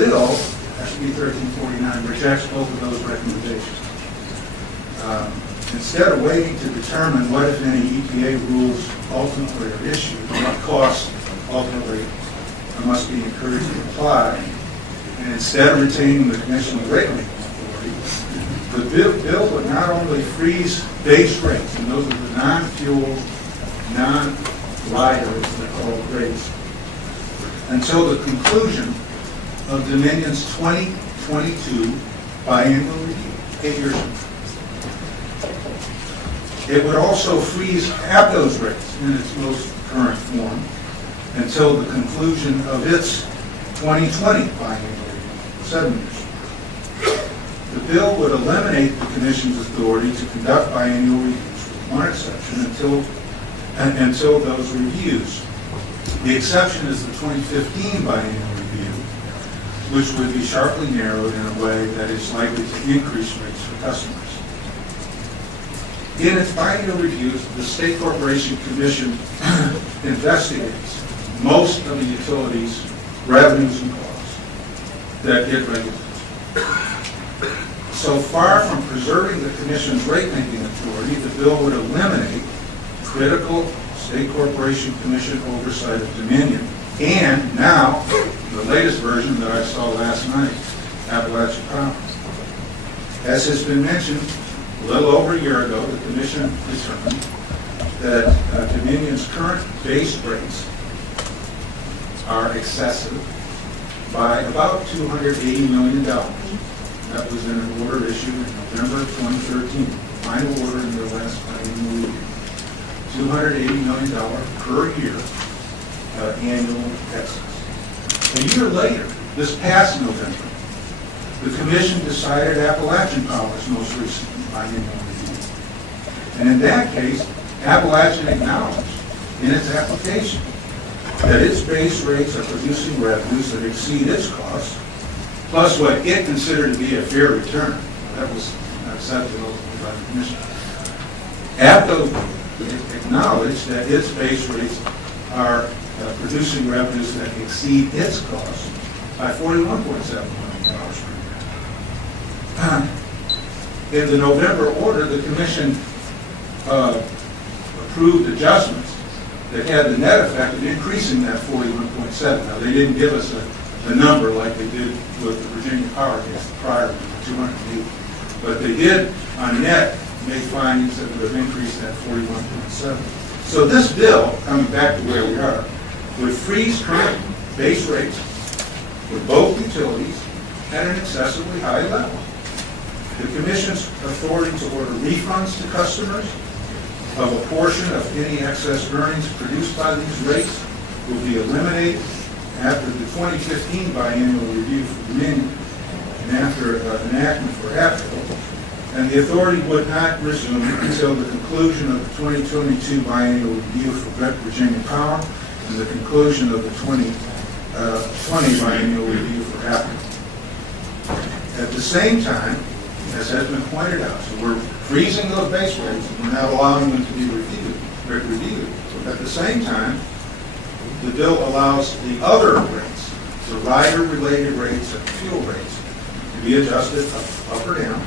bill, S.B.1349, rejects both of those recommendations. Instead of waiting to determine what, if any, EPA rules ultimately are issued, and what costs ultimately must be incurred to apply, and instead of retaining the Commission's rate-making authority, the bill would not only freeze base rates, and those are the non-fuel, non-rider, as they're called, rates, until the conclusion of Dominion's 2022 biannual review, 8 years ago. It would also freeze APCO's rates in its most current form until the conclusion of its 2020 biannual review, 7 years. The bill would eliminate the Commission's authority to conduct biannual reviews, with one exception, until those reviews. The exception is the 2015 biannual review, which would be sharply narrowed in a way that is likely to increase rates for customers. In its biennial reviews, the State Corporation Commission investigates most of the utilities' revenues and costs that get regulated. So far from preserving the Commission's rate-making authority, the bill would eliminate critical State Corporation Commission oversight of Dominion, and now, the latest version that I saw last night, Appalachian Power. As has been mentioned, a little over a year ago, the Commission determined that Dominion's current base rates are excessive by about $280 million. That was in an order issued in November of 2013, final order in their last biannual review. $280 million per year annual excess. A year later, this past November, the Commission decided Appalachian Power's most recent biannual review. And in that case, Appalachian acknowledged in its application that its base rates are producing revenues that exceed its costs, plus what it considered to be a fair return. That was accepted ultimately by the Commission. APCO acknowledged that its base rates are producing revenues that exceed its costs by $41.7 million per year. In the November order, the Commission approved adjustments that had the net effect of increasing that 41.7. Now, they didn't give us a number like they did with the Virginia Power case, the prior 208, but they did, on net, make findings that would have increased that 41.7. So this bill, coming back to where we are, would freeze current base rates for both utilities at an excessively high level. The Commission's authority to order refunds to customers of a portion of any excess earnings produced by these rates will be eliminated after the 2015 biannual review for Dominion and after enactment for APCO, and the authority would not resume until the conclusion of the 2022 biannual review for Virginia Power and the conclusion of the 2020 biannual review for APCO. At the same time, as has been pointed out, so we're freezing those base rates and we're not allowing them to be reviewed. At the same time, the bill allows the other rates, the rider-related rates and fuel rates, to be adjusted up or down,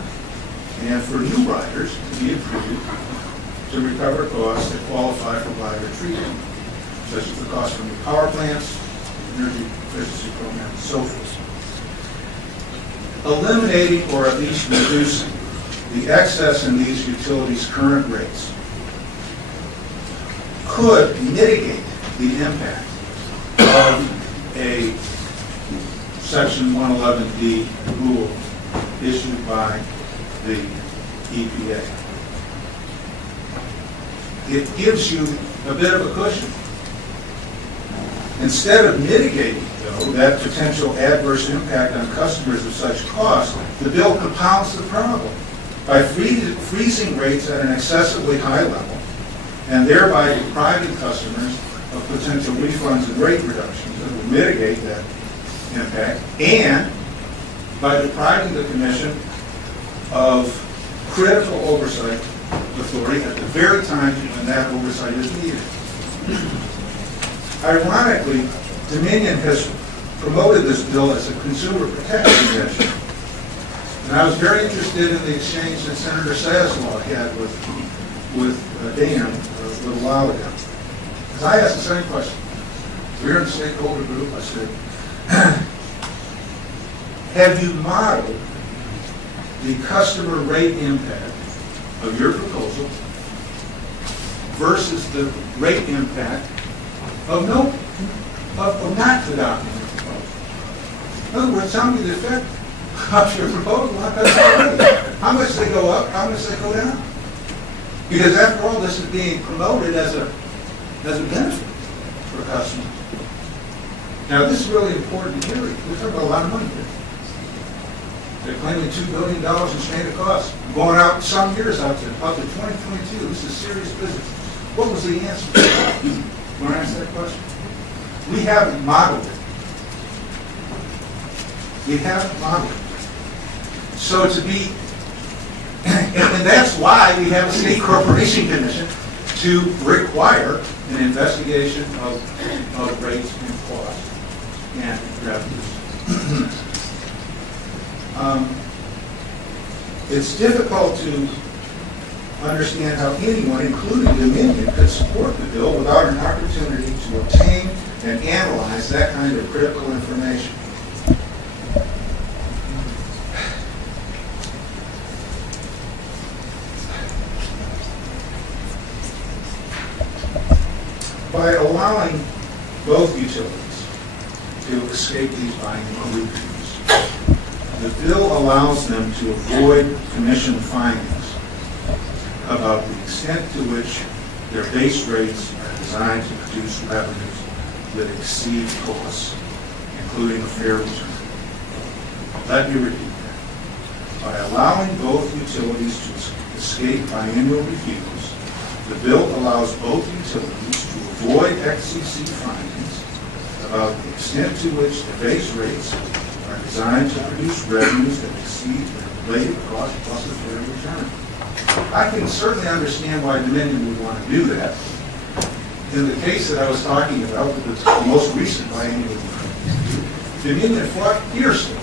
and for new riders to be approved to recover costs that qualify for rider treatment, such as the cost from the power plants, energy efficiency programs, and so forth. Eliminating or at least reducing the excess in these utilities' current rates could mitigate the impact of a Section 111D rule issued by the EPA. It gives you a bit of a cushion. Instead of mitigating, though, that potential adverse impact on customers of such costs, the bill compounds the problem by freezing rates at an excessively high level and thereby depriving customers of potential refunds and rate reductions that will mitigate that impact, and by depriving the Commission of critical oversight authority at the very time when that oversight is needed. Ironically, Dominion has promoted this bill as a consumer protection measure. And I was very interested in the exchange that Senator Saslaw had with Dan a little while ago. Because I asked the same question. We're in the stakeholder group. I said, have you modeled the customer rate impact of your proposal versus the rate impact of not adopting your proposal? In other words, tell me the effect of your proposal on customer rate. How much they go up, how much they go down. Because after all, this is being promoted as a benefit for customers. Now, this is really important here. We're talking about a lot of money here. They're claiming $2 billion in stranded costs. Going out some years up to 2022. This is serious business. What was the answer? When I asked that question? We haven't modeled it. We haven't modeled it. So to be, and that's why we have a state corporation commission to require an investigation of rates and costs and revenues. It's difficult to understand how anyone, including Dominion, could support the bill without an opportunity to obtain and analyze that kind of critical information. By allowing both utilities to escape these binding conclusions, the bill allows them to avoid commission findings about the extent to which their base rates are designed to produce revenues that exceed costs, including a fair return. Let me repeat that. By allowing both utilities to escape biannual reviews, the bill allows both utilities to avoid XCC findings about the extent to which the base rates are designed to produce revenues that exceed the related cost plus a fair return. I can certainly understand why Dominion would want to do that. In the case that I was talking about, the most recent biennial review, Dominion fought fiercely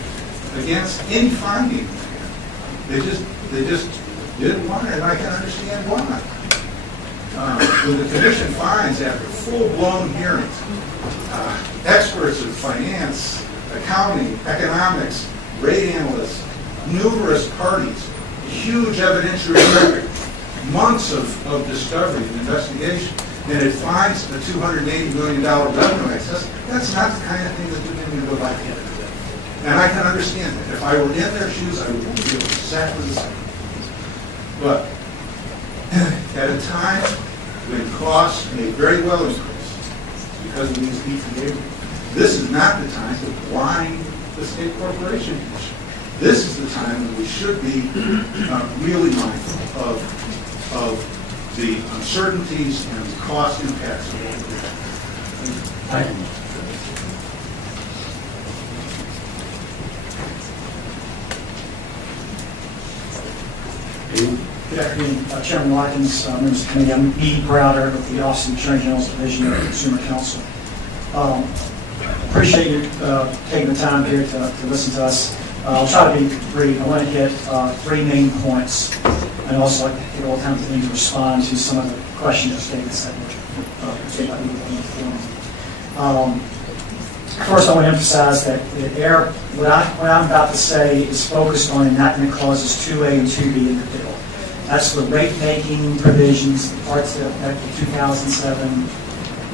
against any finding. They just didn't want it, and I can understand why. When the commission finds, after full-blown hearings, experts in finance, accounting, economics, rate analysts, numerous parties, huge evidentiary record, months of discovery and investigation, and it finds a $280 million revenue excess, that's not the kind of thing that Dominion would like to do. And I can understand that. If I were in their shoes, I would feel exactly the same. But at a time when costs may very well increase because of these EPA, this is not the time to blind the state corporation commission. This is the time when we should be really mindful of the uncertainties and the cost impacts of what we're doing. Thank you. Good afternoon, Chairman Watkins, members of the committee. I'm E. Browder of the Office of the Attorney General's Division of Consumer Counsel. Appreciate you taking the time here to listen to us. I'll try to be brief. I want to hit three main points, and also like to take a little time to respond to some of the questions or statements that were made by people on the forum. First, I want to emphasize that what I'm about to say is focused on enactment clauses 2A and 2B in the bill. That's the rate-making provisions, the parts that affect the 2007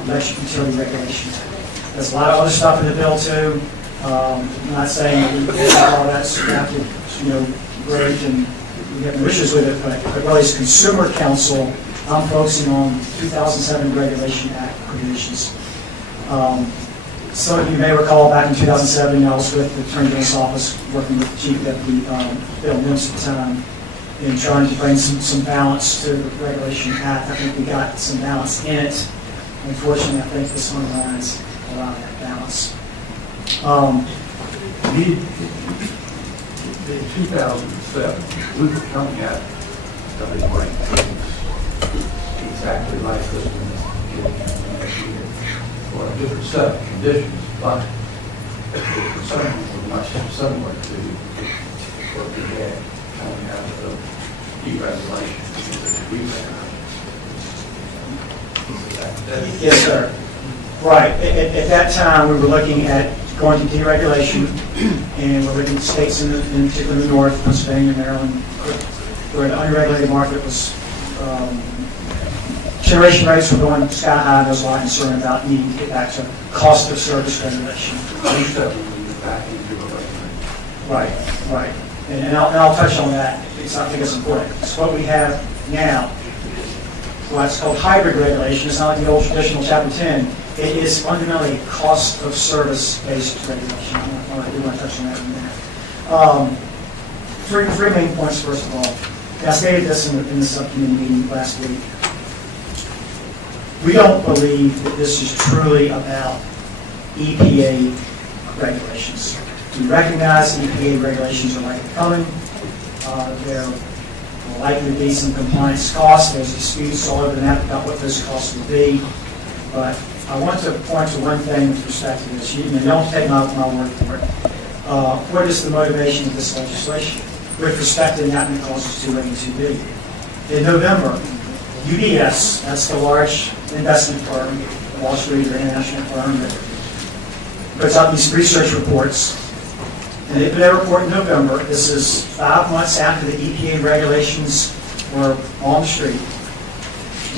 Electric Utility Regulation Act. There's a lot of other stuff in the bill too. I'm not saying that all that's drafted, great, and we have no issues with it, but really as Consumer Counsel, I'm focusing on 2007 Regulation Act provisions. Some of you may recall back in 2007, I was with the Attorney General's Office working with the Chief Deputy Bill Nims at the time in trying to bring some balance to the Regulation Act. I think we got some balance in it. Unfortunately, I think this one lines a lot of that balance. In 2007, we were coming at the rate exactly like this one for a different set of conditions, but Some were much similar to what we had coming out of the deregulation. Yes, sir. Right. At that time, we were looking at going to deregulation, and we're looking at states in particular in the north, Pennsylvania, Maryland, where the unregulated market was, generation rates were going sky high. There was a lot of concern about needing to get back to cost of service regulation. Right, right. And I'll touch on that because I think it's important. So what we have now, what's called hybrid regulation, it's not like the old traditional Chapter 10. It is fundamentally cost of service-based regulation. I do want to touch on that in a minute. Three main points, first of all. And I stated this in the subcommittee meeting last week. We don't believe that this is truly about EPA regulations. We recognize EPA regulations are likely coming. There will likely be some compliance costs. There's disputes all over the map about what those costs will be. But I want to point to one thing with respect to this. You don't take my word for it. What is the motivation of this legislation with respect to enactment clauses 2A and 2B? In November, UBS, that's the large investment firm, Wall Street or international firm that puts out these research reports. And they put out a report in November. This is 5 months after the EPA regulations were on the street.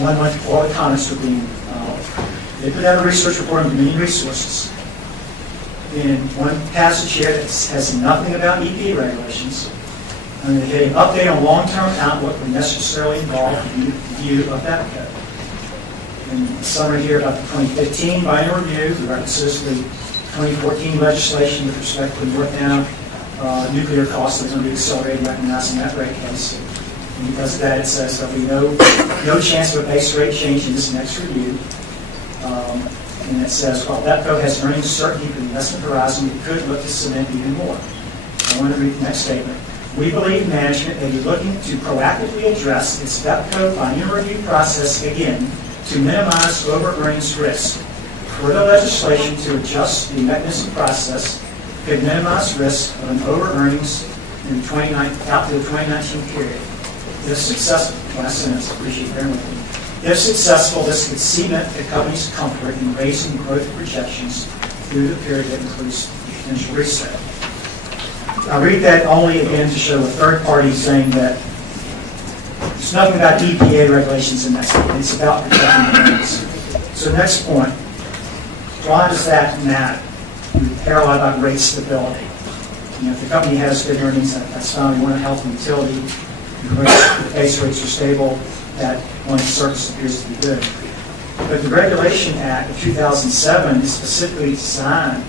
1 month before the comments were being they put out a research report on Dominion Resources. In one passage here that has nothing about EPA regulations, and they had an update on long-term outlook would necessarily involve view of that code. And a summary here about the 2015 biennial review, the references to the 2014 legislation with respect to the Northtown nuclear costs that are going to be accelerated, recognizing that rate case. And because of that, it says there'll be no chance of a base rate change in this next review. And it says, well, that code has earnings certainty for the investment horizon. We could look to cement even more. I want to read the next statement. We believe management may be looking to proactively address its VEPCO biennial review process again to minimize over-earnings risk. Further legislation to adjust the mechanism process could minimize risk of an over-earnings in out to the 2019 period. If successful, last sentence, appreciate bearing with me. If successful, this could cement the company's comfort in raising growth projections through the period that includes potential reset. I read that only again to show a third party saying that there's nothing about EPA regulations in that statement. It's about protecting the earnings. So next point, why does that matter? We care a lot about rate stability. If the company has good earnings, that's fine. We want to help the utility. The base rates are stable. That on the surface appears to be good. But the Regulation Act of 2007 is specifically designed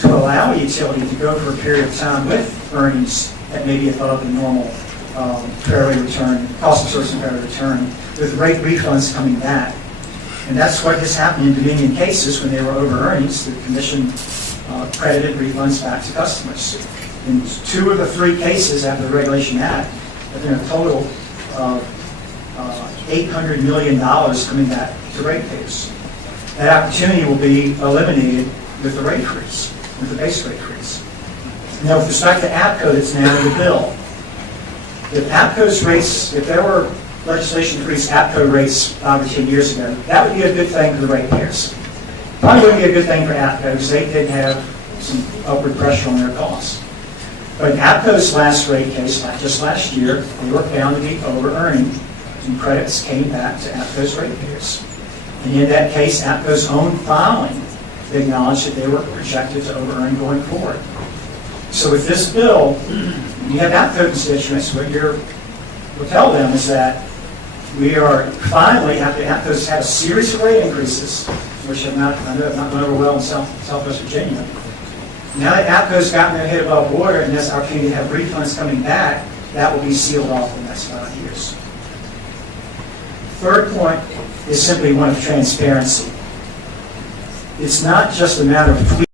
to allow a utility to go for a period of time with earnings that may be above the normal fairly return, cost of service and fairly return, with rate refunds coming back. And that's what has happened in Dominion cases when they were over earnings. The Commission credited refunds back to customers. In 2 of the 3 cases after the Regulation Act, there have been a total of $800 million coming back to ratepayers. That opportunity will be eliminated with the rate freeze, with the base rate freeze. Now, with respect to APCO that's now in the bill, if APCO's rates, if there were legislation to freeze APCO rates 5 or 10 years ago, that would be a good thing for the ratepayers. Probably wouldn't be a good thing for APCO because they did have some upward pressure on their costs. But in APCO's last rate case, not just last year, they were found to be over-earning, and credits came back to APCO's ratepayers. And in that case, APCO's own filing, they acknowledged that they were projected to over-earn going forward. So with this bill, you have APCO constituents, what we'll tell them is that we are finally, after APCO's had a series of rate increases, which I know have not gone over well in Southwest Virginia. Now that APCO's gotten their head above water and has the opportunity to have refunds coming back, that will be sealed off in the next 5 years. Third point is simply one of transparency. It's not just a matter of tweaking